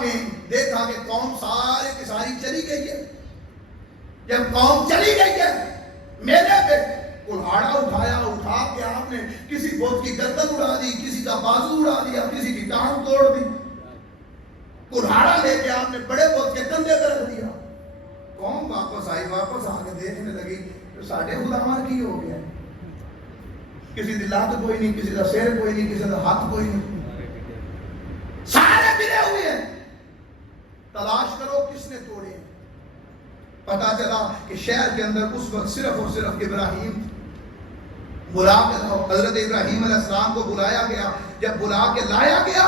آپ نے دیکھا کہ قوم سارے کی ساری چلی گئی ہے. جب قوم چلی گئی ہے میلے پہ کلہاڑا اٹھایا, اٹھا کے آپ نے کسی بت کی گردن اڑا دی, کسی کا بازو اڑا دیا, کسی کی ٹانگ توڑ دی. کلہاڑا لے کے آپ نے بڑے بت کے کندھے پہ رکھ دیا. قوم واپس آئی, واپس آ کے دیکھنے لگی تو ساڑھے خداوند کی ہو گیا. کسی دی لات کوئی نہیں, کسی کا سر کوئی نہیں, کسی کا ہاتھ کوئی نہیں, سارے ملے ہوئے ہیں. تلاش کرو کس نے توڑے. پتا چلا کہ شہر کے اندر اس وقت صرف اور صرف ابراہیم. بلا کے حضرت ابراہیم علیہ السلام کو بلایا گیا. جب بلا کے لایا گیا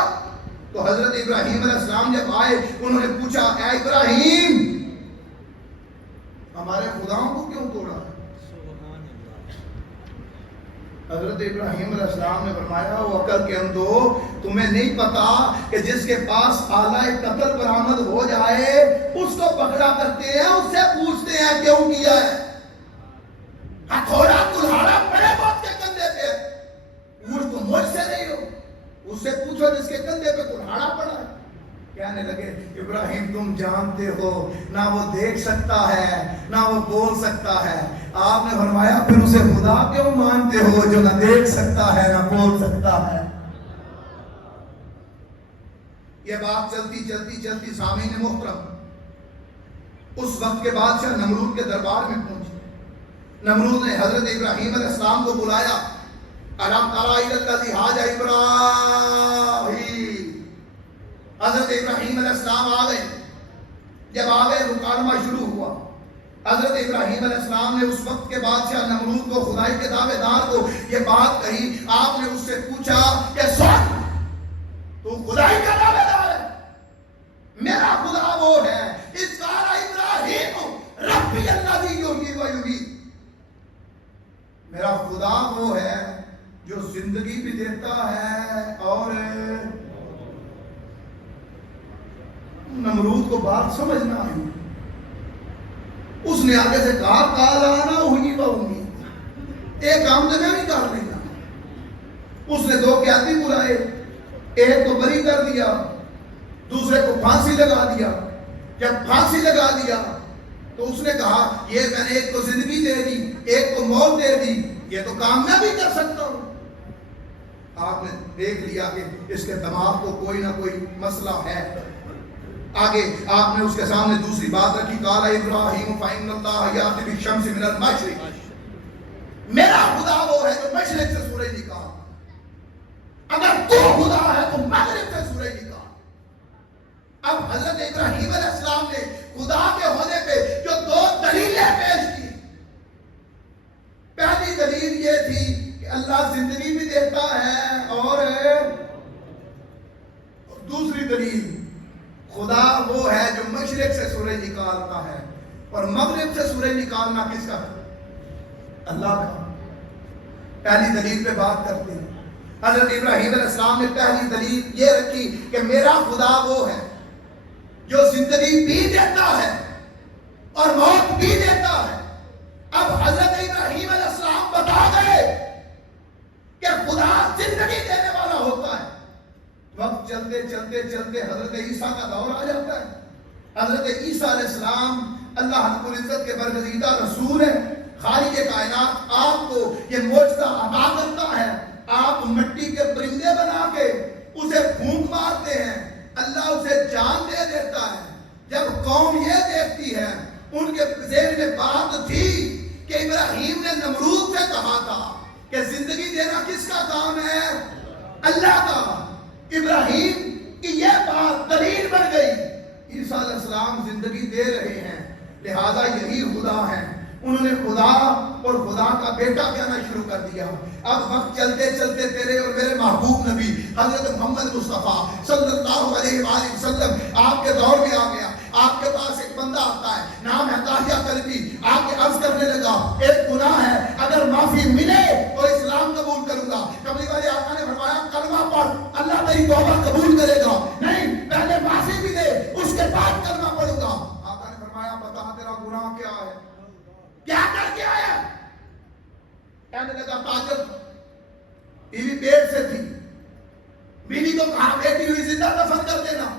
تو حضرت ابراہیم علیہ السلام جب آئے انہوں نے پوچھا اے ابراہیم ہمارے خداؤں کو کیوں توڑا؟ حضرت ابراہیم علیہ السلام نے فرمایا وہ عقل کے اندھو, تمہیں نہیں پتا کہ جس کے پاس آلہ قتل برآمد ہو جائے اس کو پکڑا کرتے ہیں, اس سے پوچھتے ہیں کیوں کیا ہے. ہتھوڑا کلہاڑا بڑے بت کے کندھے پہ, مجھ تو مجھ سے نہیں ہو, اس سے پوچھو جس کے کندھے پہ کلہاڑا پڑا ہے. کہنے لگے ابراہیم تم جانتے ہو نہ وہ دیکھ سکتا ہے نہ وہ بول سکتا ہے. آپ نے فرمایا پھر اسے خدا کیوں مانتے ہو جو نہ دیکھ سکتا ہے نہ بول سکتا ہے. یہ بات چلتی چلتی چلتی سامعین محترم اس وقت کے بادشاہ نمرود کے دربار میں پہنچے. نمرود نے حضرت ابراہیم علیہ السلام کو بلایا. الم تری الی الذی حاج ابراہیم. حضرت ابراہیم علیہ السلام آ گئے. جب آ گئے مکالمہ شروع ہوا. حضرت ابراہیم علیہ السلام نے اس وقت کے بادشاہ نمرود کو, خدائی کے دعوے دار کو یہ بات کہی. آپ نے اس سے پوچھا کہ سن تو خدائی کا دعوے دار ہے, میرا خدا وہ ہے اس قال ابراہیم ربی الذی یحیی و یمیت. میرا خدا وہ ہے جو زندگی بھی دیتا ہے اور نمرود کو بات سمجھ نہ آئی. اس نے آگے سے کہا کالا نا ہوئی باؤنی, ایک کام تو میں بھی کر لیں گا. اس نے دو قیادی بلائے, ایک کو بری کر دیا, دوسرے کو پھانسی لگا دیا. جب پھانسی لگا دیا تو اس نے کہا یہ میں نے ایک کو زندگی دے دی ایک کو موت دے دی, یہ تو کام میں بھی کر سکتا ہوں. آپ نے دیکھ لیا کہ اس کے دماغ کو کوئی نہ کوئی مسئلہ ہے. آگے آپ نے اس کے سامنے دوسری بات رکھی. قال ابراہیم فإن اللہ یأتی بالشمس من المشرق. میرا خدا وہ ہے جو مشرق سے سورج نکالا. اگر تو خدا ہے تو مغرب سے سورج نکال. اب حضرت ابراہیم علیہ السلام نے خدا کے ہونے پہ جو دو دلیلیں پیش کی. پہلی دلیل یہ تھی کہ اللہ زندگی بھی دیتا ہے اور دوسری دلیل خدا وہ ہے جو مشرق سے سورج نکالتا ہے اور مغرب سے سورج نکالنا کس کا؟ اللہ کا. پہلی دلیل پہ بات کرتے ہیں. حضرت ابراہیم علیہ السلام نے پہلی دلیل یہ رکھی کہ میرا خدا وہ ہے جو زندگی بھی دیتا ہے اور موت بھی دیتا ہے. اب حضرت ابراہیم علیہ السلام بتا گئے کہ خدا زندگی دینے والا ہوتا ہے. وقت چلتے چلتے چلتے حضرت عیسیٰ کا دور آ جاتا ہے. حضرت عیسیٰ علیہ السلام اللہ رب العزت کے برگزیدہ رسول ہیں. خالق کائنات آپ کو یہ معجزہ عطا کرتا ہے. آپ مٹی کے پرندے بنا کے اسے پھونک مارتے ہیں, اللہ اسے جان دے دیتا ہے. جب قوم یہ دیکھتی ہے, ان کے ذہن میں بات تھی کہ ابراہیم نے نمرود سے کہا تھا کہ زندگی دینا کس کا کام ہے؟ اللہ کا. ابراہیم کی یہ بات دلیل بن گئی. عیسیٰ علیہ السلام زندگی دے رہے ہیں, لہذا یہی خدا ہے. انہوں نے خدا اور خدا کا بیٹا کہنا شروع کر دیا. اب وقت چلتے چلتے تیرے اور میرے محبوب نبی حضرت محمد مصطفیٰ صلی اللہ علیہ وآلہ وسلم آپ کے دور میں آ گیا. آپ کے پاس ایک بندہ آتا ہے, نام ہے طاہیہ کلبی. آپ کے عرض کرنے لگا ایک گناہ ہے, اگر معافی ملے تو اسلام قبول کروں گا. کبھی والے آقا نے فرمایا کلمہ پڑھ, اللہ تیری توبہ قبول کرے گا. نہیں, پہلے معافی بھی دے اس کے بعد کلمہ پڑھوں گا. آقا نے فرمایا بتا تیرا گناہ کیا ہے, کیا کر کے آیا؟ کہنے لگا تاجر, بیوی پیٹ سے تھی, بیوی کو کہا بیٹی ہوئی زندہ دفن کر دینا.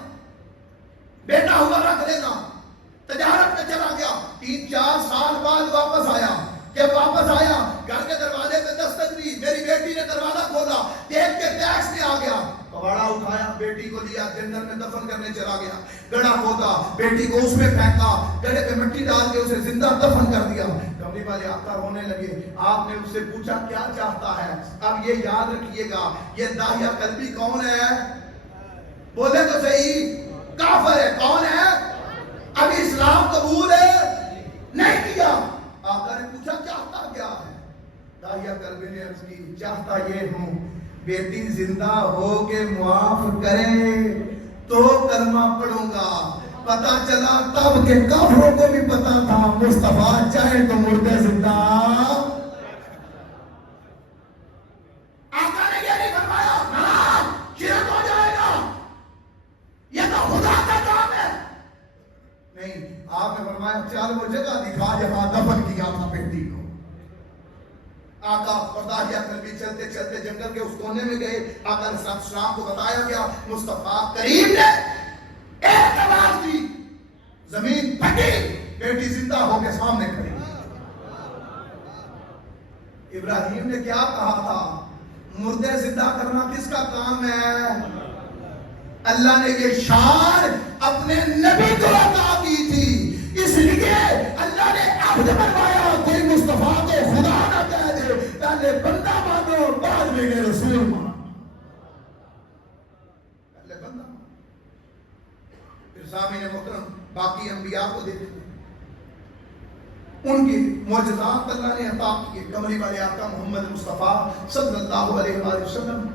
بیٹی کو لیا جنگل میں دفن کرنے چلا گیا, گڑھا کھودا, بیٹی کو اس میں پھینکا, گڑھے پہ مٹی ڈال کے اسے زندہ دفن کر دیا. کملی والے آقا رونے لگے. آپ نے اس سے پوچھا کیا چاہتا ہے؟ اب یہ یاد رکھیے گا, یہ داہیہ قلبی کون ہے؟ بولے تو صحیح, کافر ہے. کون ہے؟ ابھی اسلام قبول ہے نہیں کیا. آقا نے پوچھا چاہتا کیا ہے؟ داہیہ قلبی نے عرض کی چاہتا یہ ہوں بیٹی زندہ ہو کے معاف کرے تو کلمہ پڑھوں گا. پتا چلا تب کہ کافروں کو بھی پتا تھا مصطفیٰ چاہے تو مردے زندہ. آقا نے یہ نہیں فرمایا ناراض شرک ہو جائے گا, یہ تو خدا کا کام ہے. نہیں, آپ نے فرمایا چل وہ جگہ دکھا جہاں دفن کیا تھا بیٹی کو. آقا اور داہیہ قلبی چلتے چلتے جنگل کے اس کونے میں گئے. آقا علیہ السلام کو بتایا گیا مصطفیٰ کریم نے ایک آواز دی, زمین پھٹی, بیٹی زندہ ہو کے سامنے کھڑی. ابراہیم نے کیا کہا تھا؟ مردے زندہ کرنا کس کا کام ہے؟ اللہ نے یہ شان اپنے نبی کو عطا کی تھی, اس لیے اللہ نے عبد بنوایا. کوئی مصطفیٰ کو خدا نہ کہہ دے, پہلے بندہ مانو بعد میں رسول مانو. پہلے بندہ. پھر سامعین محترم باقی انبیاء کو دیکھیں, ان کی معجزات اللہ نے عطا کیے. کملی والے آقا محمد مصطفیٰ صلی اللہ علیہ وآلہ وسلم.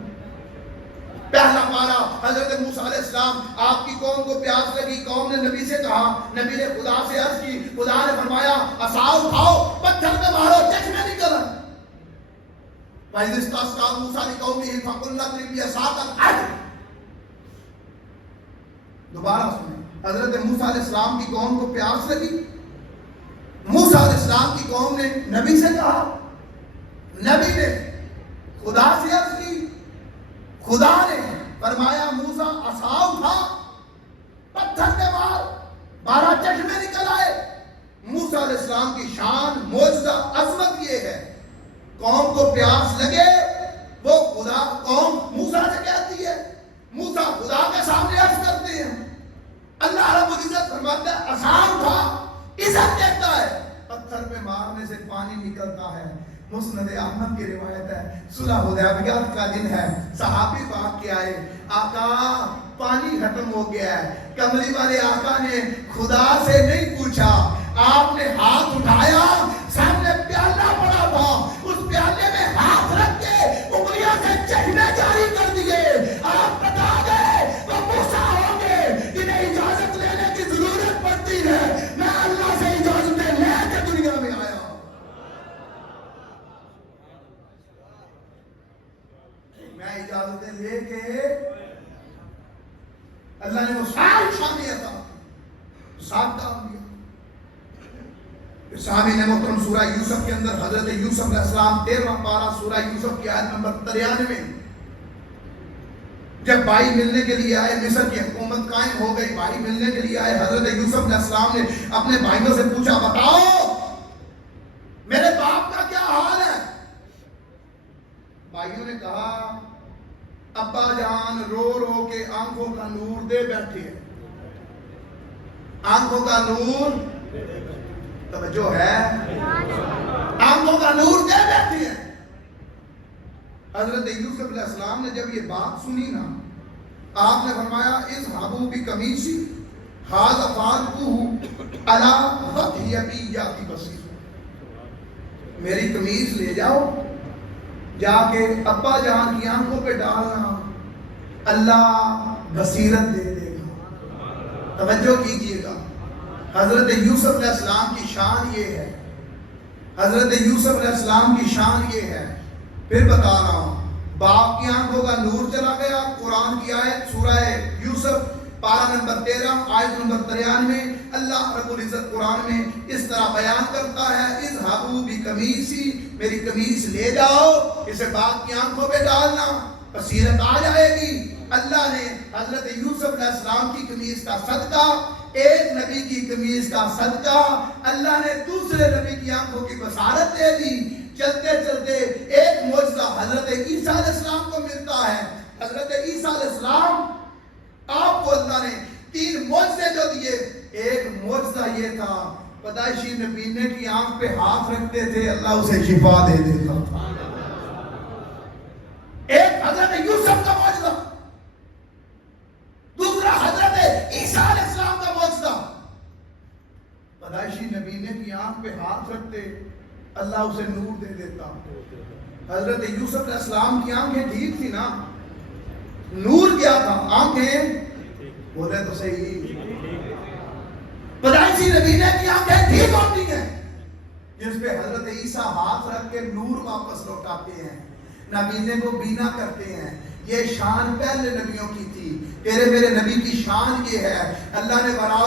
پہلا پارا حضرت موسیٰ علیہ السلام, آپ کی قوم کو پیاس لگی, قوم نے نبی سے کہا, نبی نے خدا سے عرض کی, خدا نے فرمایا عصا اٹھاؤ پتھر پہ مارو چشمے نکل آئے. وَإِذِ اسْتَسْقَىٰ مُوسَىٰ لِقَوْمِهِ فَقُلْنَا اضْرِب بِّعَصَاكَ الْحَجَرَ. دوبارہ سنیں, حضرت موسیٰ علیہ السلام کی قوم کو پیاس لگی, موسیٰ علیہ السلام کی قوم نے نبی سے کہا, نبی نے خدا سے عرض کی, خدا نے فرمایا موسیٰ عصا اٹھا پتھر پہ مار, 12 چشمے نکل آئے. موسیٰ علیہ السلام کی شان معجزہ عظمت یہ ہے, قوم کو پیاس لگے وہ خدا, قوم موسیٰ سے کہتی ہے, موسیٰ خدا کے سامنے عرض کرتے ہیں, اللہ رب العزت فرماتا ہے عصا اٹھا, عزت دیتا ہے, پتھر پہ مارنے سے پانی نکلتا ہے. مسند احمد کی روایت ہے, صلح حدیبیہ کا دن ہے, صحابی پاک کے آئے, آقا پانی ختم ہو گیا ہے. کملی والے آقا نے خدا سے نہیں پوچھا, آپ نے ہاتھ اٹھایا, سامنے پیالہ پڑا تھا, اس پیالے میں ہاتھ رکھ کے انگلیاں سے چشمے جاری کر دیے. آپ بتا گئے وہ موسیٰ ہوں گے جنہیں اجازت لینے کی ضرورت پڑتی ہے. میں اللہ سے اجازتیں لے کے دنیا میں آیا. میں اجازتیں لے کے, اللہ نے وہ ساری شان عطا کی, ساتھ کام دیا. صحابین محترم سورہ یوسف کے اندر حضرت یوسف علیہ السلام 13واں پارہ سورہ یوسف کی آیت نمبر 93, جب بھائی ملنے کے لیے آئے, مصر کی حکومت قائم ہو گئی, بھائی ملنے کے لیے آئے, حضرت یوسف علیہ السلام نے اپنے بھائیوں سے پوچھا بتاؤ میرے باپ کا کیا حال ہے. بھائیوں نے کہا ابا جان رو رو کے آنکھوں کا نور دے بیٹھے ہیں. آنکھوں کا نور, توجہ ہے, آنکھوں کا نور دے بیٹھے ہیں. حضرت یوسف علیہ السلام نے جب یہ بات سنی نا, آپ نے فرمایا اذهبوا بقمیصی ھذا فألقوہ علی وجہ ابی یأتی بصیرا. میری قمیص لے جاؤ, جا کے ابا جان کی آنکھوں پہ ڈالنا, اللہ بصیرت دے دے گا. توجہ کیجئے گا, حضرت یوسف علیہ السلام کی شان یہ ہے, حضرت یوسف علیہ السلام کی شان یہ ہے. پھر بتا رہا ہوں, باپ کی آنکھوں کا نور چلا گیا. قرآن کی آیت سورہ یوسف پارہ نمبر 13 آیت نمبر 93, اللہ رب العزت قرآن میں اس طرح بیان کرتا ہے اذهبوا بقمیصی, میری قمیص لے جاؤ, اسے باپ کی آنکھوں پہ ڈالنا, بصیرت آ جائے گی. اللہ نے حضرت یوسف علیہ السلام کی قمیص کا صدقہ, ایک نبی کی قمیص کا صدقہ, اللہ نے دوسرے نبی کی آنکھوں کی بصارت دے دی. چلتے چلتے ایک معجزہ حضرت عیسیٰ علیہ السلام کو ملتا ہے. حضرت عیسیٰ علیہ السلام یہ تھا، پیدائشی نبینے کی آنکھ پہ ہاتھ رکھتے تھے، اللہ اسے شفا دے دیتا تھا۔ ایک حضرت یوسف کا معجزہ، دوسرا حضرت عیسیٰ علیہ السلام کا معجزہ۔ پیدائشی نبینے کی آنکھ پہ ہاتھ رکھتے، اللہ اسے نور دے دیتا۔ حضرت یوسف علیہ السلام کی آنکھیں ٹھیک تھی نا، نور کیا تھا؟ آنکھیں بولے تو صحیح۔ پیدائشی نبینے کی آنکھیں ٹھیک ہوتی ہیں جس پہ حضرت عیسیٰ ہاتھ رکھ کے نور واپس لوٹاتے ہیں، نبینے کو بینا کرتے ہیں۔ یہ شان پہلے نبیوں کی تھی، تیرے میرے نبی کی شان یہ ہے، اللہ نے وراء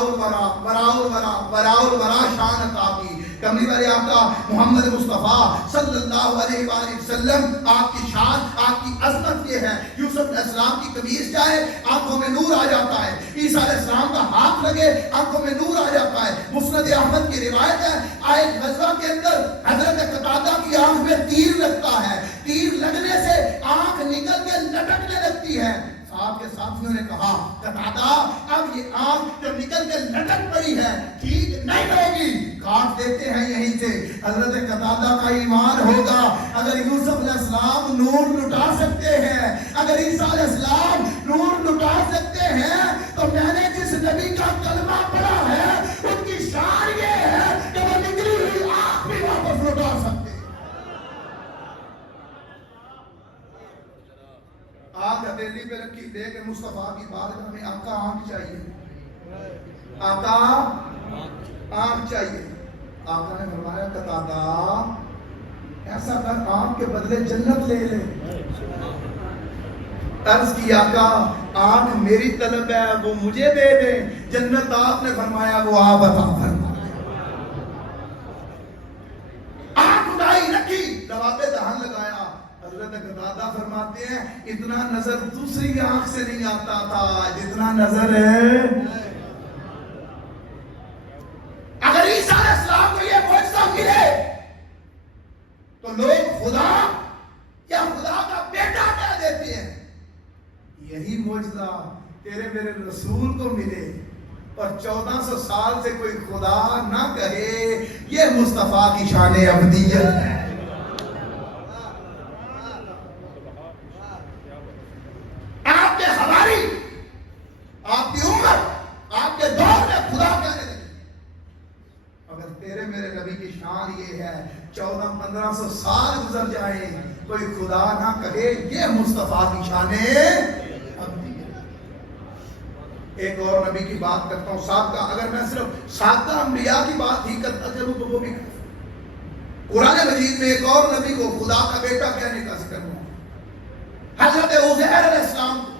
شان عطا کی۔ کملی والے آقا محمد مصطفیٰ صلی اللہ علیہ وآلہ وسلم، آپ کی شان، آپ کی عظمت یہ ہے، یوسف علیہ السلام کی قمیص جائے آنکھوں میں نور آ جاتا ہے، عیسیٰ علیہ السلام کا ہاتھ لگے آنکھوں میں نور آ جاتا ہے۔ مسند احمد کی روایت ہے، آئے غزوہ کے اندر حضرت قتادہ کی آنکھ میں تیر لگتا ہے، تیر لگنے سے آنکھ نکل کے لٹکنے لگتی ہے۔ آپ کے ساتھیوں نے کہا قتادہ اب یہ آنکھ جب نکل کے لٹک پڑی ہے ٹھیک نہیں ہوگی، کاٹ دیتے ہیں یہیں سے۔ حضرت قتادہ کا ایمان ہوگا، اگر یوسف علیہ السلام نور لٹا سکتے ہیں، اگر عیسیٰ علیہ السلام نور لٹا سکتے ہیں، تو میں نے جس نبی کا کلمہ پڑھا ہے ان کی شان یہ ہے کہ وہ نکلی ہوئی آنکھ بھی واپس لٹا سکتے ہیں۔ آنکھ ہتھیلی پہ رکھی، دے کے مصطفیٰ کی بارگاہ میں، آقا آنکھ چاہیے، آقا آنکھ چاہیے۔ آقا نے فرمایا قتادہ ایسا کر آنکھ کے بدلے جنت لے لے۔ عرض کی آقا آنکھ میری طلب ہے، وہ مجھے دے دے، جنت آپ نے فرمایا وہ آپ عطا فرمائے۔ آنکھ اٹھائی رکھی، دوا پہ دہن لگایا۔ حضرت قتادہ فرماتے ہیں اتنا نظر دوسری آنکھ سے نہیں آتا تھا جتنا نظر ہے۔ اگر عیسیٰ علیہ السلام کو یہ معجزہ ملے تو لوگ خدا یا خدا کا بیٹا کہہ دیتے ہیں۔ یہی معجزہ تیرے میرے رسول کو ملے اور 1400 سال سے کوئی خدا نہ کہے، یہ مصطفیٰ کی شان ابدیت ہے۔ آپ کی امت آپ کے دور میں خدا کہنے لگی۔ اگر تیرے میرے نبی کی شان یہ ہے 1400-1500 سال گزر جائیں کوئی خدا نہ کہے، یہ مصطفیٰ کی شان ابدیت۔ ایک اور نبی کی بات کرتا ہوں سابقہ، اگر میں صرف سابقہ انبیاء کی بات ہی کرتا چلوں تو وہ بھی قرآن مجید میں ایک اور نبی کو خدا کا بیٹا کہنے کا ذکر ہوا، حضرت عزیر علیہ السلام کو۔